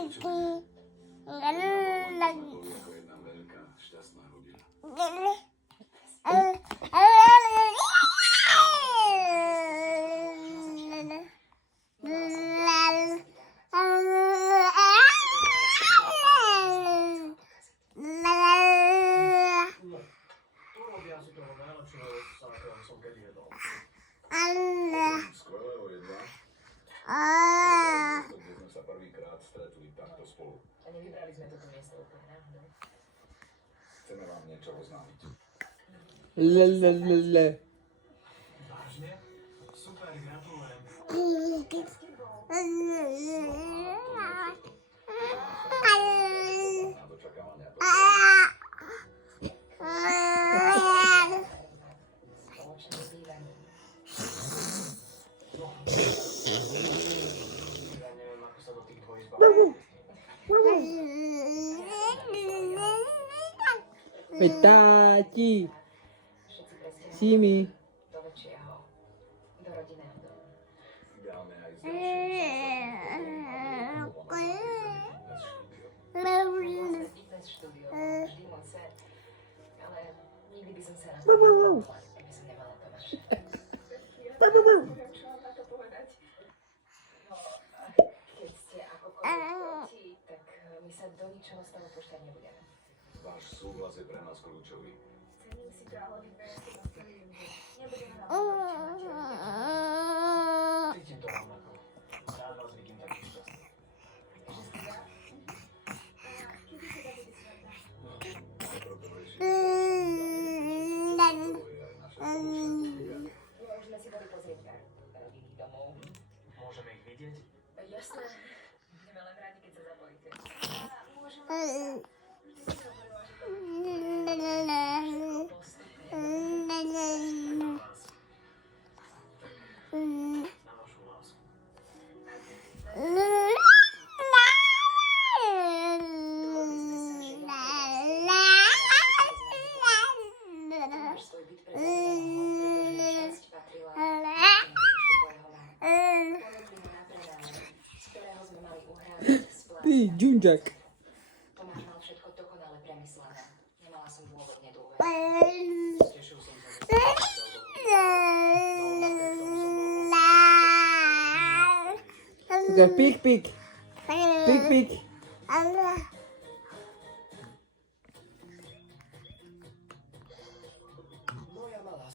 Ako jedna veľká, šťastná rodina. Skvelého jedla. Kde sme sa prvýkrát stretli takto spolu. A nevybrali sme toto miesto úplne náhodou. Chceme vám niečo oznámiť. Vážne? Super, gratulujem. Na dočakávania. Spoločné bývanie. Ja neviem, ako sa do tých dvojí zbaviť. Petáti, Všetci presťahovali Simi. do väčšieho, do rodinného domu. Dáme aj s ďalšími Fitness štúdio, vždy môj sen. Ale nikdy by som sa na to nemohla, keby som nemala Tomáša. Neviem, čo mám na to povedať. No, keď ste akokoľvek proti, tak my sa do ničoho z toho púšťať nebudeme. Váš súhlas je pre nás kľúčový. Cením si to, ale vyberiem si to stavím, že nebudeme na to Cítim to rovnako. Rád vás vidím taký šťastný. Môžeme si boli pozrieť pár rodinných domov. Môžeme ich vidieť? Jasné. Budeme len rádi, keď sa zapojíte. A môžeme Na vašu lásku. máš svoj byt pre pretože časť patrila tvojho mára. Ponúkli ho na predaj, z ktorého sme mali uhrádiť spláť. Ty, Džunžak. Tomáš mal všetko dokonale premyslené. Nemala som dôvod nedôverovať. Tešil som sa, že ste sa Pik, pik. Pik, pik.